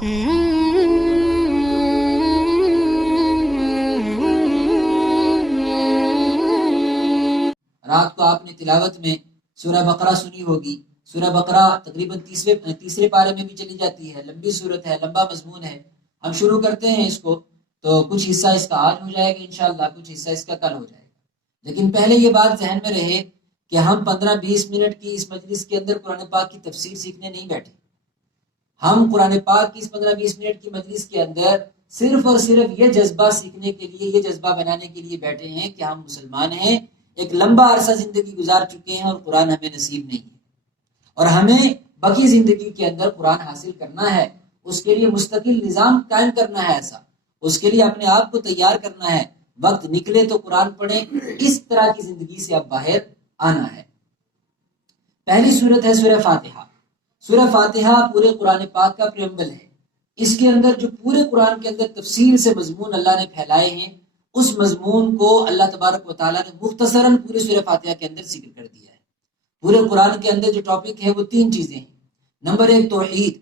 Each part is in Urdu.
رات کو آپ نے تلاوت میں سورہ بقرہ سنی ہوگی. سورہ بقرہ تقریباً تیسرے پارے میں بھی چلی جاتی ہے. لمبی صورت ہے، لمبا مضمون ہے. ہم شروع کرتے ہیں اس کو تو کچھ حصہ اس کا آج ہو جائے گا انشاءاللہ، کچھ حصہ اس کا کل ہو جائے گا. لیکن پہلے یہ بات ذہن میں رہے کہ ہم 15-20 منٹ کی اس مجلس کے اندر قرآن پاک کی تفسیر سیکھنے نہیں بیٹھے. ہم قرآن پاک کی اس 15-20 منٹ کی مجلس کے اندر صرف اور صرف یہ جذبہ سیکھنے کے لیے، یہ جذبہ بنانے کے لیے بیٹھے ہیں کہ ہم مسلمان ہیں، ایک لمبا عرصہ زندگی گزار چکے ہیں اور قرآن ہمیں نصیب نہیں ہے، اور ہمیں باقی زندگی کے اندر قرآن حاصل کرنا ہے. اس کے لیے مستقل نظام قائم کرنا ہے. ایسا اس کے لیے اپنے آپ کو تیار کرنا ہے. وقت نکلے تو قرآن پڑھیں. اس طرح کی زندگی سے اب باہر آنا ہے. پہلی سورت ہے سورہ فاتحہ. سورہ فاتحہ پورے قرآن پاک کا پریمبل ہے. اس کے اندر جو پورے قرآن کے اندر تفصیل سے مضمون اللہ نے پھیلائے ہیں، اس مضمون کو اللہ تبارک و تعالیٰ نے مختصراً پورے سورہ فاتحہ کے اندر ذکر کر دیا ہے. پورے قرآن کے اندر جو ٹاپک ہے وہ 3 چیزیں ہیں. نمبر 1 توحید،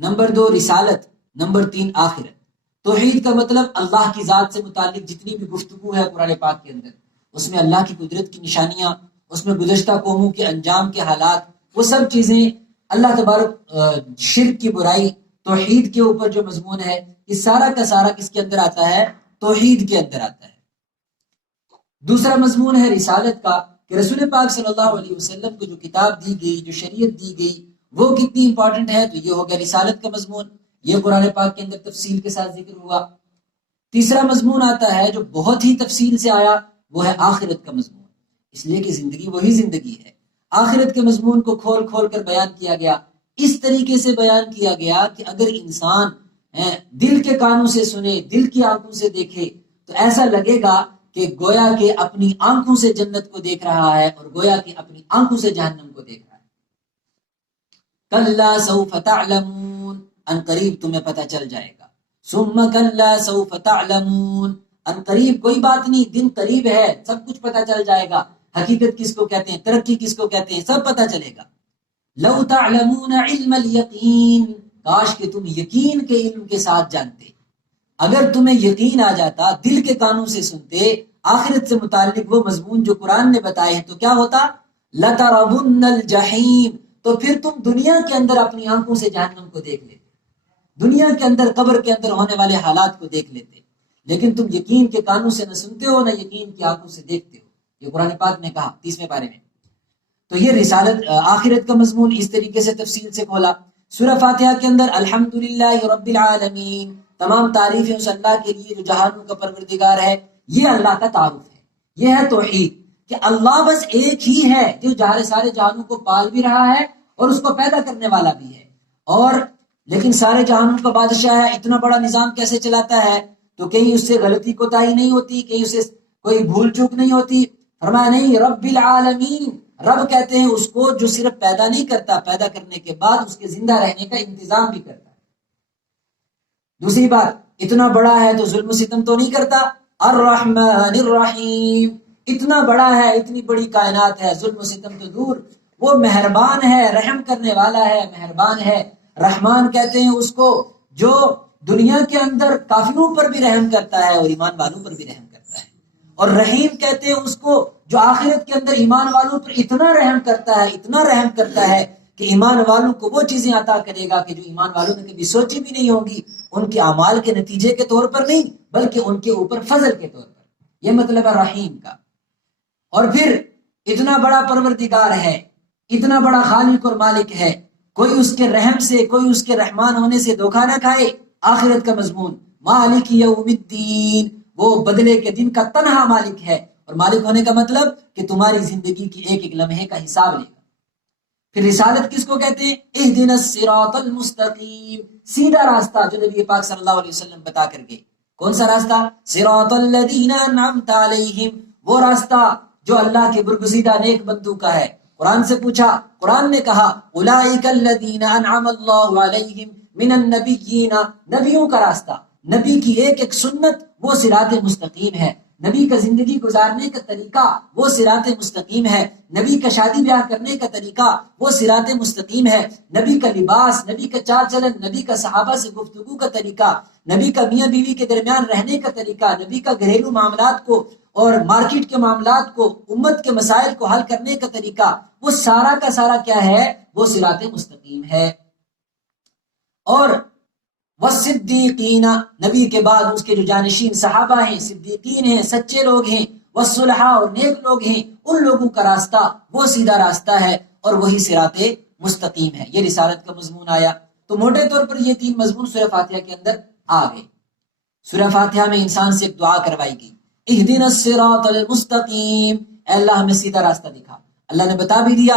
نمبر 2 رسالت، نمبر 3 آخرت. توحید کا مطلب اللہ کی ذات سے متعلق جتنی بھی گفتگو ہے قرآن پاک کے اندر، اس میں اللہ کی قدرت کی نشانیاں، اس میں گزشتہ قوموں کے انجام کے حالات، وہ سب چیزیں اللہ تبارک، شرک کی برائی، توحید کے اوپر جو مضمون ہے، یہ سارا کا سارا کس کے اندر آتا ہے؟ توحید کے اندر آتا ہے. دوسرا مضمون ہے رسالت کا، کہ رسول پاک صلی اللہ علیہ وسلم کو جو کتاب دی گئی، جو شریعت دی گئی، وہ کتنی امپورٹنٹ ہے. تو یہ ہو گیا رسالت کا مضمون. یہ قرآن پاک کے اندر تفصیل کے ساتھ ذکر ہوا. تیسرا مضمون آتا ہے جو بہت ہی تفصیل سے آیا، وہ ہے آخرت کا مضمون. اس لیے کہ زندگی وہی زندگی ہے. آخرت کے مضمون کو کھول کھول کر بیان کیا گیا. اس طریقے سے بیان کیا گیا کہ اگر انسان دل کے کانوں سے سنے، دل کی آنکھوں سے دیکھے، تو ایسا لگے گا کہ گویا کہ اپنی آنکھوں سے جنت کو دیکھ رہا ہے اور گویا کہ اپنی آنکھوں سے جہنم کو دیکھ رہا ہے. کلا سوف تعلمون، ان قریب تمہیں پتہ چل جائے گا. ثم کلا سوف تعلمون، ان قریب کوئی بات نہیں، دن قریب ہے، سب کچھ پتہ چل جائے گا. حقیقت کس کو کہتے ہیں، ترقی کس کو کہتے ہیں، سب پتہ چلے گا. لو تعلمون علم الیقین، کاش کہ تم یقین کے علم کے ساتھ جانتے. اگر تمہیں یقین آ جاتا، دل کے کانوں سے سنتے آخرت سے متعلق وہ مضمون جو قرآن نے بتائے ہیں، تو کیا ہوتا؟ لَتَرَوُنَّ الْجَحِيمَ، تو پھر تم دنیا کے اندر اپنی آنکھوں سے جہنم کو دیکھ لیتے، دنیا کے اندر قبر کے اندر ہونے والے حالات کو دیکھ لیتے. لیکن تم یقین کے کانوں سے نہ سنتے ہو، نہ یقین کی آنکھوں سے دیکھتے ہو. یہ قرآن پاک نے کہا 30ویں پارے میں. تو یہ رسالت، آخرت کا مضمون اس طریقے سے تفصیل سے کھولا. سورہ فاتحہ کے اندر الحمدللہ رب العالمین، تمام تعریفیں اس اللہ کے لیے جو جہانوں کا پروردگار ہے. یہ اللہ کا تعارف ہے، یہ ہے توحید، کہ اللہ بس ایک ہی ہے جو سارے جہانوں کو پال بھی رہا ہے اور اس کو پیدا کرنے والا بھی ہے. اور لیکن سارے جہانوں کا بادشاہ ہے، اتنا بڑا نظام کیسے چلاتا ہے؟ تو کہیں اس سے غلطی کوتاہی نہیں ہوتی، کہیں اسے کوئی بھول چوک نہیں ہوتی. فرمایا نہیں، رب العالمین، رب کہتے ہیں اس کو جو صرف پیدا نہیں کرتا، پیدا کرنے کے بعد اس کے زندہ رہنے کا انتظام بھی کرتا ہے. دوسری بات، اتنا بڑا ہے تو ظلم و ستم تو نہیں کرتا. الرحمن الرحیم، اتنا بڑا ہے، اتنی بڑی کائنات ہے، ظلم و ستم تو دور، وہ مہربان ہے، رحم کرنے والا ہے، مہربان ہے. رحمان کہتے ہیں اس کو جو دنیا کے اندر کافروں پر بھی رحم کرتا ہے اور ایمان والوں پر بھی رحم کرتا ہے. اور رحیم کہتے ہیں اس کو جو آخرت کے اندر ایمان والوں پر اتنا رحم کرتا ہے، اتنا رحم کرتا ہے کہ ایمان والوں کو وہ چیزیں عطا کرے گا کہ جو ایمان والوں نے کبھی سوچی بھی نہیں ہوگی، ان کے اعمال کے نتیجے کے طور پر نہیں بلکہ ان کے اوپر فضل کے طور پر. یہ مطلب ہے رحیم کا. اور پھر اتنا بڑا پروردگار ہے، اتنا بڑا خالق اور مالک ہے، کوئی اس کے رحم سے، کوئی اس کے رحمان ہونے سے دھوکہ نہ کھائے. آخرت کا مضمون مالک یوم الدین، وہ بدلے کے دن کا تنہا مالک ہے. اور مالک ہونے کا مطلب کہ تمہاری زندگی کی ایک ایک لمحے کا حساب لے گا. پھر رسالت کس کو کہتے ہیں؟ اہدنا الصراط المستقیم، سیدھا راستہ جو نبی پاک صلی اللہ علیہ وسلم بتا کر گئے. کون سا راستہ؟ صراط الذین انعمت علیہم، وہ راستہ جو اللہ کے برگزیدہ نیک بندوں کا ہے. قرآن سے پوچھا، قرآن نے کہا اولئک الذین انعم اللہ علیہم من النبیین، نبیوں کا راستہ، نبی کی ایک ایک سنت وہ صراط مستقیم ہے. نبی کا زندگی گزارنے کا طریقہ وہ صراط مستقیم ہے، نبی کا شادی بیاہ کرنے کا طریقہ وہ صراط مستقیم ہے، نبی کا لباس، نبی کا چال چلن، نبی کا صحابہ سے گفتگو کا طریقہ، نبی کا میاں بیوی کے درمیان رہنے کا طریقہ، نبی کا گھریلو معاملات کو اور مارکیٹ کے معاملات کو، امت کے مسائل کو حل کرنے کا طریقہ، وہ سارا کا سارا کیا ہے؟ وہ صراط مستقیم ہے۔ اور والصدیقین، نبی کے بعد اس کے جو جانشین صحابہ ہیں، صدیقین ہیں، سچے لوگ ہیں، والصلحاء اور نیک لوگ ہیں، ان لوگوں کا راستہ وہ سیدھا راستہ ہے اور وہی صراط مستقیم ہے۔ یہ رسالت کا مضمون آیا۔ تو موٹے طور پر یہ 3 مضمون سورہ فاتحہ کے اندر آ گئے۔ سورہ فاتحہ میں انسان سے ایک دعا کروائی گئی، اہدنا الصراط المستقیم، اے اللہ ہمیں سیدھا راستہ دکھا۔ اللہ نے بتا بھی دیا،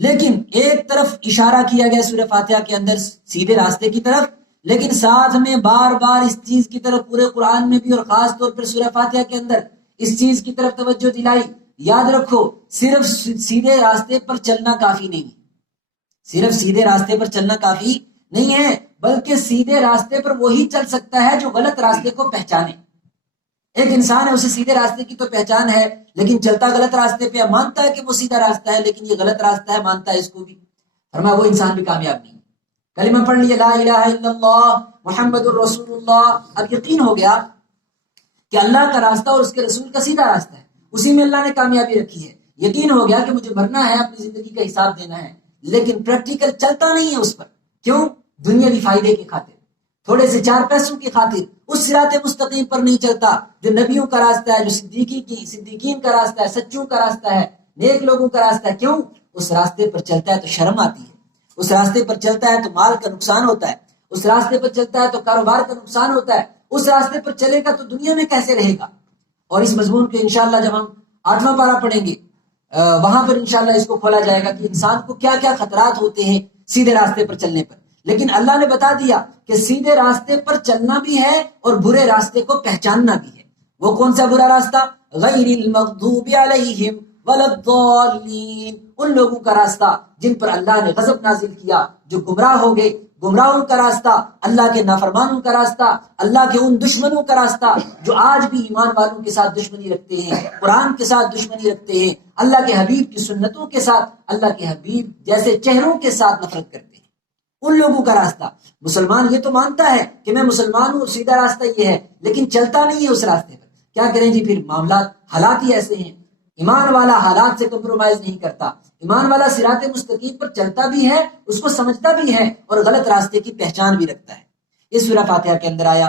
لیکن ایک طرف اشارہ کیا گیا سورہ فاتحہ کے اندر سیدھے راستے کی طرف، لیکن ساتھ میں بار بار اس چیز کی طرف پورے قرآن میں بھی اور خاص طور پر سورہ فاتحہ کے اندر اس چیز کی طرف توجہ دلائی۔ یاد رکھو، صرف سیدھے راستے پر چلنا کافی نہیں، صرف سیدھے راستے پر چلنا کافی نہیں ہے، بلکہ سیدھے راستے پر وہی چل سکتا ہے جو غلط راستے کو پہچانے۔ ایک انسان ہے، اسے سیدھے راستے کی تو پہچان ہے، لیکن چلتا غلط راستے پہ، مانتا ہے کہ وہ سیدھا راستہ ہے لیکن یہ غلط راستہ ہے، مانتا ہے اس کو بھی، فرمایا وہ انسان بھی کامیاب نہیں۔ کلمہ پڑھ لیے لا الہ الا اللہ محمد الرسول اللہ، اب یقین ہو گیا کہ اللہ کا راستہ اور اس کے رسول کا سیدھا راستہ ہے، اسی میں اللہ نے کامیابی رکھی ہے۔ یقین ہو گیا کہ مجھے مرنا ہے، اپنی زندگی کا حساب دینا ہے، لیکن پریکٹیکل چلتا نہیں ہے اس پر، کیوں؟ دنیاوی فائدے کی خاطر، تھوڑے سے 4 پیسوں کی خاطر اس صراط مستقیم پر نہیں چلتا جو نبیوں کا راستہ ہے، جو صدیقین کا راستہ ہے، سچوں کا راستہ ہے، نیک لوگوں کا راستہ ہے۔ کیوں؟ اس راستے پر چلتا ہے تو شرم آتی ہے، اس راستے پر چلتا ہے تو مال کا نقصان ہوتا ہے، اس راستے پر چلتا ہے تو کاروبار کا نقصان ہوتا ہے، اس راستے پر چلے گا تو دنیا میں کیسے رہے گا۔ اور اس مضمون کو انشاءاللہ جب ہم 8واں پارہ پڑھیں گے، وہاں پر انشاءاللہ اس کو کھولا جائے گا کہ انسان کو کیا کیا خطرات ہوتے ہیں سیدھے راستے پر چلنے پر۔ لیکن اللہ نے بتا دیا کہ سیدھے راستے پر چلنا بھی ہے اور برے راستے کو پہچاننا بھی ہے۔ وہ کون سا برا راستہ؟ غیر المغضوب علیہم ولا الضالین، ان لوگوں کا راستہ جن پر اللہ نے غضب نازل کیا، جو گمراہ ہو گئے، گمراہوں کا راستہ، اللہ کے نافرمانوں کا راستہ، اللہ کے ان دشمنوں کا راستہ جو آج بھی ایمان والوں کے ساتھ دشمنی رکھتے ہیں، قرآن کے ساتھ دشمنی رکھتے ہیں، اللہ کے حبیب کی سنتوں کے ساتھ، اللہ کے حبیب جیسے چہروں کے ساتھ نفرت کرتے ہیں، ان لوگوں کا راستہ۔ مسلمان یہ تو مانتا ہے کہ میں مسلمان ہوں، سیدھا راستہ یہ ہے، لیکن چلتا نہیں ہے اس راستے پر۔ کیا کریں جی؟ پھر معاملات، حالات ہی ایسے ہیں۔ ایمان والا حالات سے کمپرومائز نہیں کرتا، ایمان والا صراط مستقیم پر چلتا بھی ہے، اس کو سمجھتا بھی ہے اور غلط راستے کی پہچان بھی رکھتا ہے۔ یہ سورہ فاتحہ کے اندر آیا۔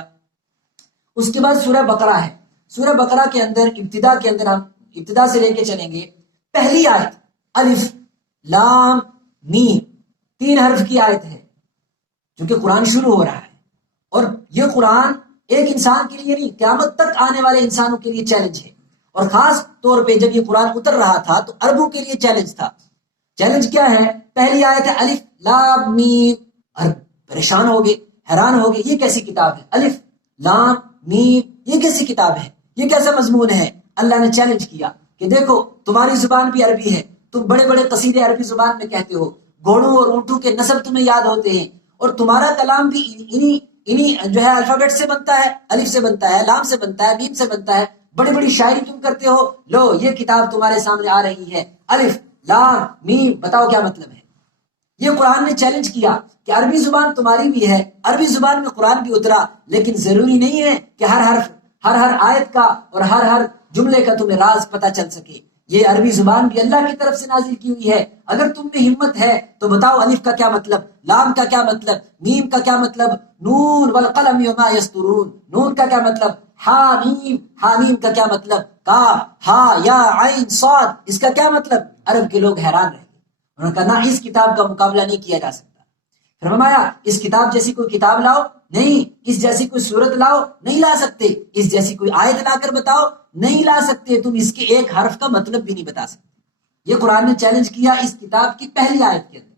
اس کے بعد سورہ بقرہ ہے۔ سورہ بقرہ کے اندر ابتدا کے اندر ہم ابتدا سے لے کے چلیں گے۔ پہلی آیت الف لام میم، 3 حرف کی آیت ہے، چونکہ قرآن شروع ہو رہا ہے، اور یہ قرآن ایک انسان کے لیے نہیں، قیامت تک آنے والے انسانوں کے لیے چیلنج ہے، اور خاص طور پہ جب یہ قرآن اتر رہا تھا تو عربوں کے لیے چیلنج تھا۔ چیلنج کیا ہے؟ پہلی آیت ہے الف لام میم، عرب پریشان ہو گئے، حیران ہو گئے، یہ کیسی کتاب ہے؟ الف لام میم، یہ کیسی کتاب ہے؟ یہ کیسا مضمون ہے؟ اللہ نے چیلنج کیا کہ دیکھو تمہاری زبان بھی عربی ہے، تم بڑے بڑے قصیدے عربی زبان میں کہتے ہو، گھوڑوں اور اونٹوں کے نسب تمہیں یاد ہوتے ہیں، اور تمہارا کلام بھی انہی جو ہے الفابیٹ سے بنتا ہے، الف سے بنتا ہے، لام سے بنتا ہے، میم سے بنتا ہے، بڑی بڑی شاعری تم کرتے ہو، لو یہ کتاب تمہارے سامنے آ رہی ہے، الف لام میم، بتاؤ کیا مطلب ہے؟ یہ قرآن نے چیلنج کیا کہ عربی زبان تمہاری بھی ہے، عربی زبان میں قرآن بھی اترا، لیکن ضروری نہیں ہے کہ ہر حرف، ہر آیت کا اور ہر جملے کا تمہیں راز پتہ چل سکے۔ یہ عربی زبان بھی اللہ کی طرف سے نازل کی ہوئی ہے، اگر تم میں ہمت ہے تو بتاؤ الف کا کیا مطلب، لام کا کیا مطلب، میم کا کیا مطلب، نون والقلم وما یسطرون، نون کا کیا مطلب، حامیم کا کیا مطلب، کاف ہا یا عین صاد، اس کا کیا مطلب؟ عرب کے لوگ حیران رہ گئے، انہوں نے کہا نہ اس کتاب کا مقابلہ نہیں کیا جا سکتا۔ فرمایا اس کتاب جیسی کوئی کتاب لاؤ، نہیں، اس جیسی کوئی صورت لاؤ، نہیں لا سکتے، اس جیسی کوئی آیت لا کر بتاؤ، نہیں لا سکتے، تم اس کے ایک حرف کا مطلب بھی نہیں بتا سکتے۔ یہ قرآن نے چیلنج کیا اس کتاب کی پہلی آیت کے اندر۔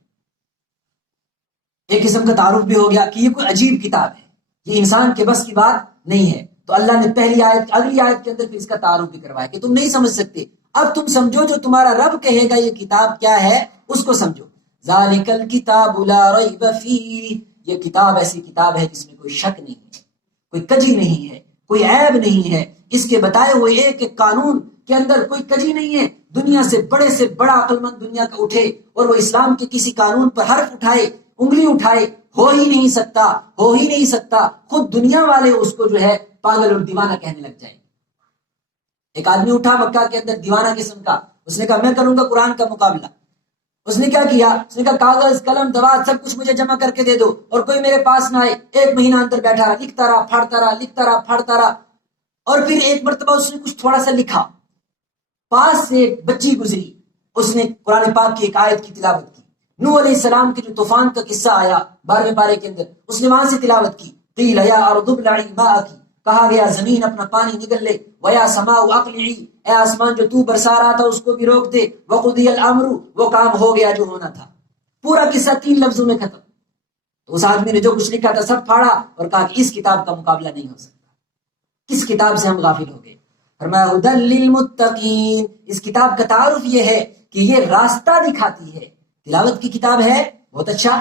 ایک قسم کا تعارف بھی ہو گیا کہ یہ کوئی عجیب کتاب ہے، یہ انسان کے بس کی بات نہیں ہے، تو اللہ نے پہلی آیت، اگلی آیت کے اندر پھر اس کا تعارف بھی کروایا کہ تم نہیں سمجھ سکتے، اب تم سمجھو جو تمہارا رب کہے گا یہ کتاب کیا ہے اس کو سمجھو۔ ذالک الکتاب لا ریب فیہ، یہ کتاب ایسی کتاب ہے جس میں کوئی شک نہیں ہے، کوئی کجی نہیں ہے، کوئی عیب نہیں ہے، اس کے بتائے ہوئے ایک ایک قانون کے اندر کوئی کجی نہیں ہے۔ دنیا سے بڑا عقل مند دنیا کا اٹھے اور وہ اسلام کے کسی قانون پر حرف اٹھائے، انگلی اٹھائے، ہو ہی نہیں سکتا۔ خود دنیا والے اس کو جو ہے پاگل اور دیوانہ کہنے لگ جائیں۔ ایک آدمی اٹھا مکہ کے اندر دیوانہ قسم کا، اس نے کہا میں کروں گا قرآن کا مقابلہ۔ اس نے کیا کیا؟ اس نے کہا کاغذ قلم دوات سب کچھ مجھے جمع کر کے دے دو اور کوئی میرے پاس نہ آئے۔ 1 مہینہ اندر بیٹھا رہا، لکھتا رہا، پھاڑتا رہا اور پھر ایک مرتبہ اس نے کچھ تھوڑا سا لکھا، پاس سے ایک بچی گزری، اس نے قرآن پاک کی ایک آیت کی تلاوت کی۔ نوح علیہ السلام کے جو طوفان کا قصہ آیا 12ویں پارے کے اندر، اس نے وہاں سے تلاوت کی۔ قیل یا ارض ابلعی ماءک، کہا گیا زمین اپنا پانی نگل لے، ویا سماء اقلعی، اے آسمان جو تو برسا رہا تھا اس کو بھی روک دے، وقضی الامر، وہ کام ہو گیا جو ہونا تھا۔ پورا قصہ 3 لفظوں میں ختم۔ تو اس آدمی نے جو کچھ لکھا تھا سب پھاڑا اور کہا کہ اس کتاب کا مقابلہ نہیں ہو سکتا۔ کس کتاب سے ہم غافل ہو گئے؟ فرمایا ھدی للمتقین، اس کتاب کا تعارف یہ ہے کہ یہ راستہ دکھاتی ہے۔ تلاوت کی کتاب ہے بہت اچھا،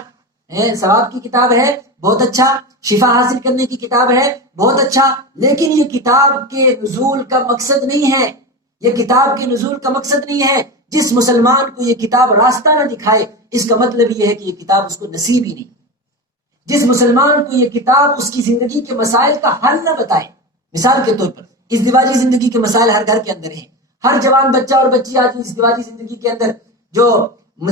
ثواب کی کتاب ہے بہت اچھا، شفا حاصل کرنے کی کتاب ہے بہت اچھا، لیکن یہ کتاب کے نزول کا مقصد نہیں ہے۔ یہ کتاب کے نزول کا مقصد نہیں ہے۔ جس مسلمان کو یہ کتاب راستہ نہ دکھائے، اس کا مطلب یہ ہے کہ یہ کتاب اس کو نصیب ہی نہیں۔ جس مسلمان کو یہ کتاب اس کی زندگی کے مسائل کا حل نہ بتائے، مثال کے طور پر ازدواجی زندگی کے مسائل ہر گھر کے اندر ہیں، ہر جوان بچہ اور بچی آج ازدواجی زندگی کے اندر جو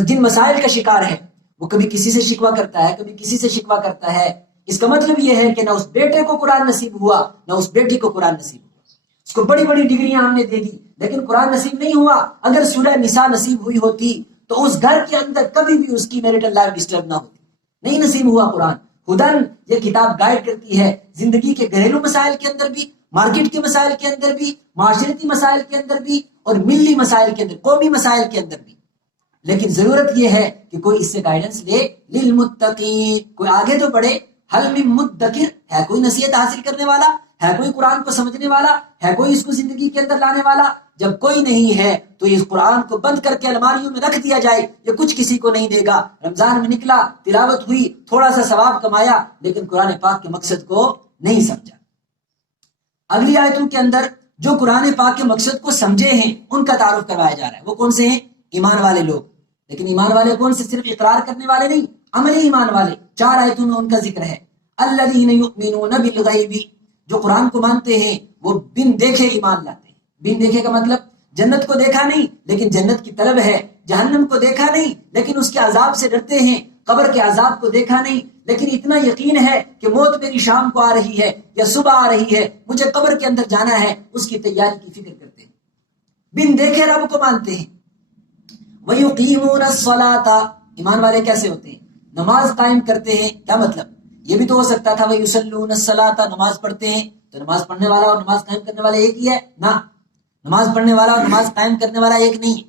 جن مسائل کا شکار ہے، وہ کبھی کسی سے شکوہ کرتا ہے، کبھی کسی سے شکوہ کرتا ہے۔ اس کا مطلب یہ ہے کہ نہ اس بیٹے کو قرآن نصیب ہوا، نہ اس بیٹی کو قرآن نصیب ہوا۔ اس کو بڑی بڑی ڈگریاں ہم نے دے دی لیکن قرآن نصیب نہیں ہوا۔ اگر سورہ نساء نصیب ہوئی ہوتی تو اس گھر کے اندر کبھی بھی اس کی میرٹل لائف ڈسٹرب نہ ہوتی۔ نہیں نصیب ہوا قرآن۔ ہدن، یہ کتاب گائیڈ کرتی ہے زندگی کے گھریلو مسائل کے اندر بھی، مارکیٹ کے مسائل کے اندر بھی، معاشرتی مسائل کے اندر بھی، اور ملی مسائل کے اندر، قومی مسائل کے اندر بھی۔ لیکن ضرورت یہ ہے کہ کوئی اس سے گائیڈنس لے۔ للمتقین، کوئی آگے تو بڑھے۔ حل من مدکر، ہے کوئی نصیحت حاصل کرنے والا، ہے کوئی قرآن کو سمجھنے والا، ہے کوئی اس کو زندگی کے اندر لانے والا؟ جب کوئی نہیں ہے تو اس قرآن کو بند کر کے الماریوں میں رکھ دیا جائے، یہ کچھ کسی کو نہیں دے گا۔ رمضان میں نکلا، تلاوت ہوئی، تھوڑا سا ثواب کمایا، لیکن قرآن پاک کے مقصد کو نہیں سمجھا۔ اگلی آیتوں کے اندر جو قرآن پاک کے مقصد کو سمجھے ہیں ان کا تعارف کروایا جا رہا ہے۔ وہ کون سے ہیں؟ ایمان والے لوگ۔ لیکن ایمان والے کون سے؟ صرف اقرار کرنے والے نہیں، عملی ایمان والے۔ 4 آیتوں میں ان کا ذکر ہے۔ الذین یؤمنون بالغیب، جو قرآن کو مانتے ہیں وہ بن دیکھے ایمان لاتے ہیں۔ بن دیکھے کا مطلب جنت کو دیکھا نہیں لیکن جنت کی طلب ہے، جہنم کو دیکھا نہیں لیکن اس کے عذاب سے ڈرتے ہیں، قبر کے عذاب کو دیکھا نہیں لیکن اتنا یقین ہے کہ موت میری شام کو آ رہی ہے یا صبح آ رہی ہے، مجھے قبر کے اندر جانا ہے، اس کی تیاری کی فکر کرتے ہیں۔ بن دیکھے رب کو مانتے ہیں۔ وَيُقِيمُونَ الصَّلَاةَ، ایمان والے کیسے ہوتے ہیں؟ نماز قائم کرتے ہیں۔ کیا مطلب؟ یہ بھی تو ہو سکتا تھا وَيُصَلُّونَ الصَّلَاةَ، نماز پڑھتے ہیں تو نماز پڑھنے والا اور نماز قائم کرنے والا ایک ہی ہے؟ نہ، نماز پڑھنے والا اور نماز قائم کرنے والا ایک نہیں۔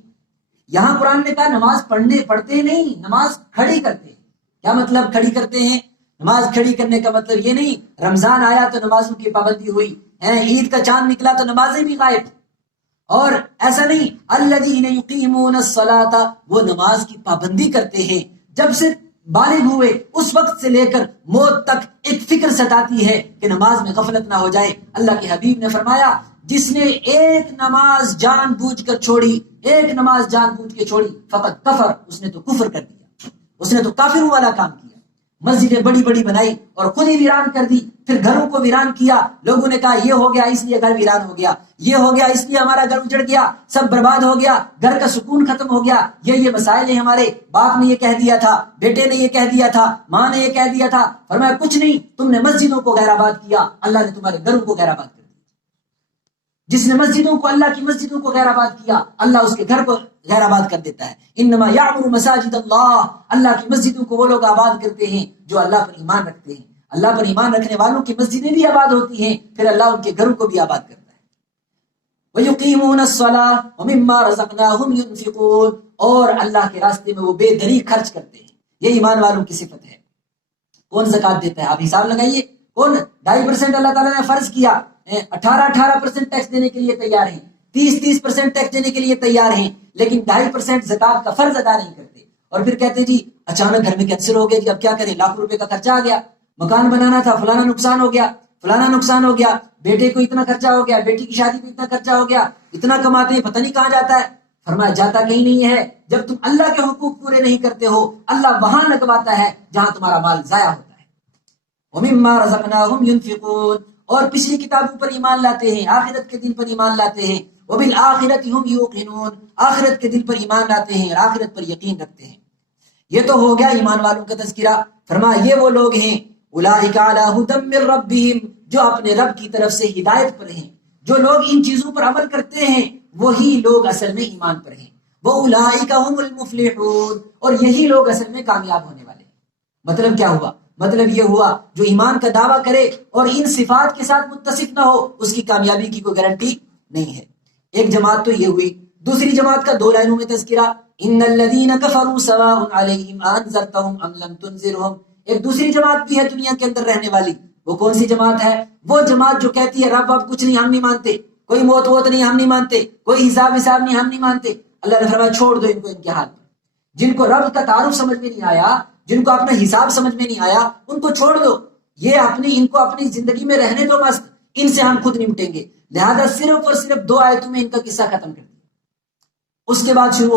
یہاں قرآن نے کہا نماز پڑھتے نہیں، نماز کھڑی کرتے ہیں۔ کیا مطلب کھڑی کرتے ہیں؟ نماز کھڑی کرنے کا مطلب یہ نہیں رمضان آیا تو نمازوں کی پابندی ہوئی، عید کا چاند نکلا تو نمازیں بھی غائب، اور ایسا نہیں۔ الذین یقیمون الصلاۃ، وہ نماز کی پابندی کرتے ہیں۔ جب سے بالغ ہوئے اس وقت سے لے کر موت تک ایک فکر ستاتی ہے کہ نماز میں غفلت نہ ہو جائے۔ اللہ کے حبیب نے فرمایا جس نے ایک نماز جان بوجھ کر چھوڑی، ایک نماز جان بوجھ کے چھوڑی، فقط کفر، اس نے تو کفر کر دیا، اس نے تو کافروں والا کام کیا۔ مسجدیں بڑی بڑی بنائی اور خود ہی ویران کر دی، پھر گھروں کو ویران کیا۔ لوگوں نے کہا یہ ہو گیا اس لیے گھر ویران ہو گیا، یہ ہو گیا اس لیے ہمارا گھر اجڑ گیا، سب برباد ہو گیا، گھر کا سکون ختم ہو گیا۔ یہ مسائل ہیں ہمارے، باپ نے یہ کہہ دیا تھا، بیٹے نے یہ کہہ دیا تھا، ماں نے یہ کہہ دیا تھا۔ فرمایا کچھ نہیں، تم نے مسجدوں کو غیر آباد کیا، اللہ نے تمہارے گھروں کو غیر آباد کر دیا۔ جس نے مسجدوں کو، اللہ کی مسجدوں کو غیر آباد کیا، اللہ اس کے گھر کو غیر آباد کر دیتا ہے۔ انما یعمر مساجد اللہ، اللہ کی مسجدوں کو وہ لوگ آباد کرتے ہیں جو اللہ پر ایمان رکھتے ہیں۔ اللہ پر ایمان رکھنے والوں کی مسجدیں بھی آباد ہوتی ہیں، پھر اللہ ان کے گھروں کو بھی آباد کرتا ہے۔ وَيُقِيمُونَ الصَّلَاةَ وَمِمَّا رَزَقْنَاهُمْ يُنْفِقُونَ، اور اللہ کے راستے میں وہ بے دری خرچ کرتے ہیں۔ یہ ایمان والوں کی صفت ہے۔ کون زکوٰۃ دیتا ہے؟ آپ حساب لگائیے، کون 2.5% اللہ تعالیٰ نے فرض کیا، 18% ٹیکس دینے کے لیے تیار ہیں، 30% ٹیکس دینے کے لیے تیار ہیں، لیکن 2.5% زکوٰۃ کا فرض ادا نہیں کرتے، اور پھر کہتے جی اچانک گھر میں کینسر ہو گیا، جی اب کیا کریں، لاکھ روپے کا خرچہ آ گیا، مکان بنانا تھا، فلانا نقصان ہو گیا، فلانا نقصان ہو گیا، بیٹے کو اتنا خرچہ ہو گیا، بیٹی کی شادی کو اتنا خرچہ ہو گیا، اتنا کماتے ہیں پتہ نہیں کہاں جاتا ہے. فرمایا جاتا کہیں نہیں ہے. جب تم اللہ کے حقوق پورے نہیں کرتے ہو اللہ وہاں لگواتا ہے جہاں تمہارا مال ضائع ہوتا ہے. وَمِمَّا رَزَقْنَاهُمْ يُنْفِقُونَ، اور پچھلی کتابوں پر ایمان لاتے ہیں، آخرت کے دن پر ایمان لاتے ہیں. وَبِالْآخِرَةِ هُمْ يُوقِنُونَ، آخرت کے دن پر ایمان لاتے ہیں اور آخرت پر یقین رکھتے ہیں. یہ تو ہو گیا ایمان والوں کا تذکرہ. فرمایا یہ وہ لوگ ہیں اولئک علی ھدی من ربہم، جو اپنے رب کی طرف سے ہدایت پر ہیں. جو لوگ ان چیزوں پر عمل کرتے ہیں وہی لوگ اصل میں ایمان پر ہیں. وَأُولَئِکَ هُمُ الْمُفْلِحُونَ، اور یہی لوگ اصل میں کامیاب ہونے والے ہیں. مطلب کیا ہوا؟ مطلب یہ ہوا جو ایمان کا دعویٰ کرے اور ان صفات کے ساتھ متصف نہ ہو اس کی کامیابی کی کوئی گارنٹی نہیں ہے. ایک جماعت تو یہ ہوئی. دوسری جماعت کا 2 لائنوں میں تذکرہ، ان الذین کفروا سواء علیہم انذرتہم ام لم تنذرہم. ایک دوسری جماعت بھی ہے دنیا کے اندر رہنے والی. وہ کون سی جماعت ہے؟ وہ جماعت جو کہتی ہے رب اب کچھ نہیں، ہم نہیں مانتے، کوئی موت ووت نہیں، ہم نہیں مانتے، کوئی حساب نہیں، ہم نہیں مانتے. اللہ نے فرمایا چھوڑ دو ان کو ان کے حال پر. جن کو رب کا تعارف سمجھ میں نہیں آیا، جن کو اپنا حساب سمجھ میں نہیں آیا، ان کو چھوڑ دو. یہ ان کو اپنی زندگی میں رہنے دو مست، ان سے ہم خود نمٹیں گے. لہذا صرف اور صرف 2 آیتوں میں ان کا قصہ ختم کر دیا. اس کے بعد شروع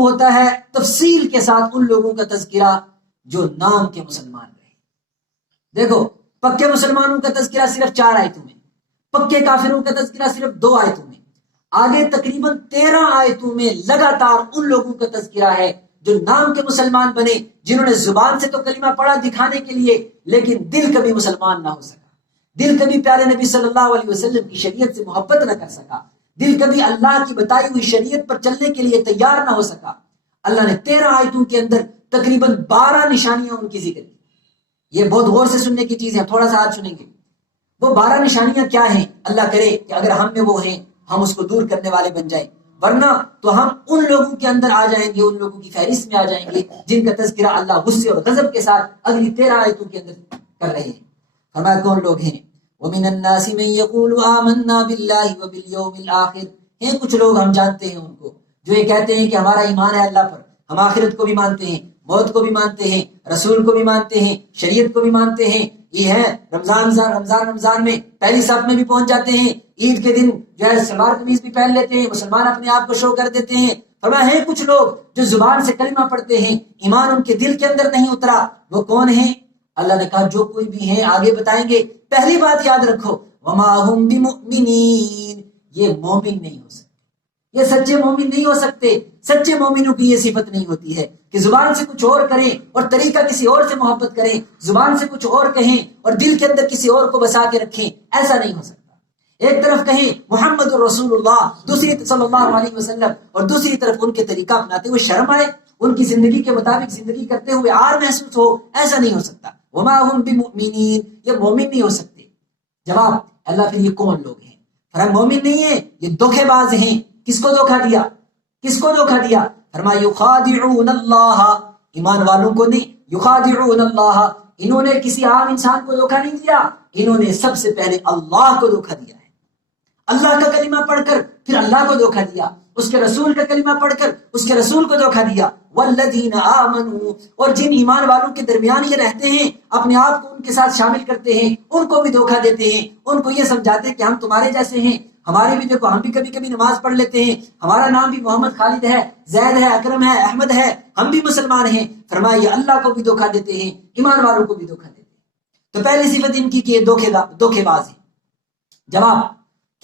ہوتا ہے تفصیل کے ساتھ ان لوگوں کا تذکرہ جو نام کے مسلمان رہے. دیکھو پکے مسلمانوں کا تذکرہ صرف 4 آیتوں میں، پکے کافروں کا تذکرہ صرف 2 آیتوں میں. آگے تقریباً 13 آیتوں میں لگاتار ان لوگوں کا تذکرہ ہے جو نام کے مسلمان بنے، جنہوں نے زبان سے تو کلمہ پڑھا دکھانے کے لیے لیکن دل کبھی مسلمان نہ ہو سکا، دل کبھی پیارے نبی صلی اللہ علیہ وسلم کی شریعت سے محبت نہ کر سکا، دل کبھی اللہ کی بتائی ہوئی شریعت پر چلنے کے لیے تیار نہ ہو سکا. اللہ نے 13 آیتوں کے اندر تقریباً 12 نشانیاں ان کی ذکر کی. یہ بہت غور سے سننے کی چیز ہے، تھوڑا سا آج سنیں گے. وہ 12 نشانیاں کیا ہیں؟ اللہ کرے کہ اگر ہم میں وہ ہیں ہم اس کو دور کرنے والے بن جائیں، ورنہ تو ہم ان لوگوں کے اندر آ جائیں گے، ان لوگوں کی فہرست میں آ جائیں گے جن کا تذکرہ اللہ غصے اور غضب کے ساتھ اگلی 13 آیتوں کے اندر کر رہے ہیں. فرمایا کون لوگ ہیں؟ وَمِنَ النَّاسِ مَن يَقُولُ آمَنَّا بِاللَّهِ وَبِالْيَوْمِ الْآخِرِ. ہیں کچھ لوگ ہم جانتے ہیں ان کو جو یہ کہتے ہیں کہ ہمارا ایمان ہے اللہ پر، ہم آخرت کو بھی مانتے ہیں، موت کو بھی مانتے ہیں، رسول کو بھی مانتے ہیں، شریعت کو بھی مانتے ہیں. یہ ہے رمضان میں پہلی صف میں بھی پہنچ جاتے ہیں، عید کے دن جو ہے سلوار قمیض بھی پہن لیتے ہیں، مسلمان اپنے آپ کو شو کر دیتے ہیں. فرمایا ہے کچھ لوگ جو زبان سے کلمہ پڑھتے ہیں ایمان ان کے دل کے اندر نہیں اترا. وہ کون ہیں؟ اللہ نے کہا جو کوئی بھی ہیں آگے بتائیں گے. پہلی بات یاد رکھو، وما هم بمؤمنین، یہ مومن نہیں ہو سکتے، یہ سچے مومن نہیں ہو سکتے. سچے مومنوں کی یہ صفت نہیں ہوتی ہے کہ زبان سے کچھ اور کریں اور طریقہ کسی اور سے محبت کریں، زبان سے کچھ اور کہیں اور دل کے اندر کسی اور کو بسا کے رکھیں. ایسا نہیں ہو سکتا. ایک طرف کہیں محمد الرسول اللہ، دوسری صلی اللہ علیہ وسلم، اور دوسری طرف ان کے طریقہ اپناتے ہوئے شرم آئے، ان کی زندگی کے مطابق زندگی کرتے ہوئے آر محسوس ہو. ایسا نہیں ہو سکتا. وما هم بمؤمنین، یہ مومن نہیں ہو سکتے. جواب اللہ پھر یہ کون لوگ ہیں؟ فرمایا مومن نہیں ہے، یہ دھوکے باز ہیں. کس کو دھوکا دیا؟ کس کو دھوکا دیا؟ فرمایا یخادعون اللہ، ایمان والوں کو نہیں. یخادعون اللہ، انہوں نے کسی عام انسان کو دھوکا نہیں دیا، انہوں نے سب سے پہلے اللہ کو دھوکا دیا ہے. اللہ کا کلمہ پڑھ کر پھر اللہ کو دھوکا دیا، اس کے رسول کا کلمہ پڑھ کر اس کے رسول کو دھوکا دیا. والذین آمنوا، اور جن ایمان والوں کے درمیان یہ رہتے ہیں اپنے آپ کو ان کے ساتھ شامل کرتے ہیں، ان کو بھی دھوکا دیتے ہیں، ان کو یہ سمجھاتے ہیں کہ ہم تمہارے جیسے ہیں، ہمارے بھی دیکھو ہم بھی کبھی کبھی نماز پڑھ لیتے ہیں، ہمارا نام بھی محمد خالد ہے، زید ہے، اکرم ہے، احمد ہے، ہم بھی مسلمان ہیں. فرمایا یہ اللہ کو بھی دھوکا دیتے ہیں، ایمان والوں کو بھی دھوکا دیتے ہیں. تو پہلی صفت ان کی کہ یہ دھوکے باز ہیں. جواب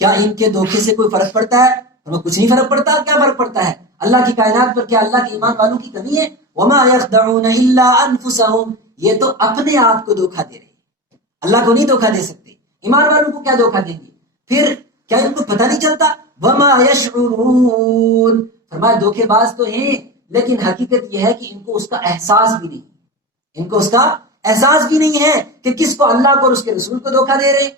کیا ان کے دھوکے سے کوئی فرق پڑتا ہے؟ کچھ نہیں فرق پڑتا. کیا فرق پڑتا ہے؟ اللہ کی کائنات پر کیا اللہ کے ایمان والوں کی کمی ہے؟ وما يخدعون الا انفسهم، یہ تو اپنے آپ کو دھوکا دے رہے ہیں، اللہ کو نہیں دھوکا دے سکتے. ایمان والوں کو کیا دھوکا دیں گے؟ پھر کیا ان کو پتہ نہیں چلتا؟ وما يشعرون، فرمایا دھوکے باز تو ہیں لیکن حقیقت یہ ہے کہ ان کو اس کا احساس بھی نہیں، ان کو اس کا احساس بھی نہیں ہے کہ کس کو اللہ کو اور اس کے رسول کو دھوکا دے رہے.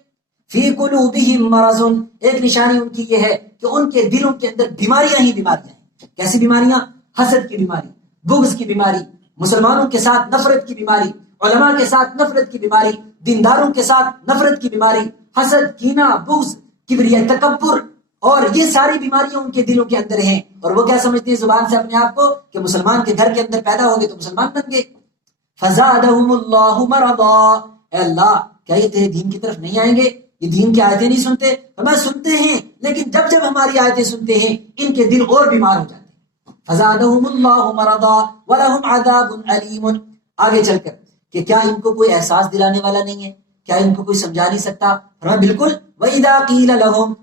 فی قلوبہم مرض، ایک نشانی ان کی یہ ہے کہ ان کے دلوں کے اندر بیماریاں ہی بیماریاں ہیں. کیسی بیماریاں؟ حسد کی بیماری، بغض کی بیماری، مسلمانوں کے ساتھ نفرت کی بیماری، علماء کے ساتھ نفرت کی بیماری، دینداروں کے ساتھ نفرت کی بیماری، حسد، کینہ، بغض، کبریاء، تکبر، اور یہ ساری بیماریاں ان کے دلوں کے اندر ہیں. اور وہ کیا سمجھتے ہیں زبان سے اپنے آپ کو کہ مسلمان کے گھر کے اندر پیدا ہو گئے تو مسلمان بن گئے. فزادهم اللہ مرضا، اے اللہ کیا یہ تیرے دین کی طرف نہیں آئیں گے؟ یہ دین کی آیتیں نہیں سنتے؟ فرمایا سنتے ہیں، لیکن جب جب ہماری آیتیں سنتے ہیں ان کے دل اور بیمار ہو جاتے ہیں۔ فزادهم اللہ مرضا ولهم عذاب علیم۔ آگے چل کر کہ کیا ان کو کوئی احساس دلانے والا نہیں ہے؟ کیا ان کو کوئی سمجھا نہیں سکتا؟ فرمایا بالکل، وَإِذَا قِيلَ لَهُمْ،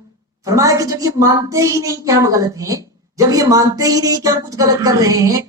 فرمایا کہ جب یہ مانتے ہی نہیں کہ ہم غلط ہیں، جب یہ مانتے ہی نہیں کہ ہم کچھ غلط کر رہے ہیں،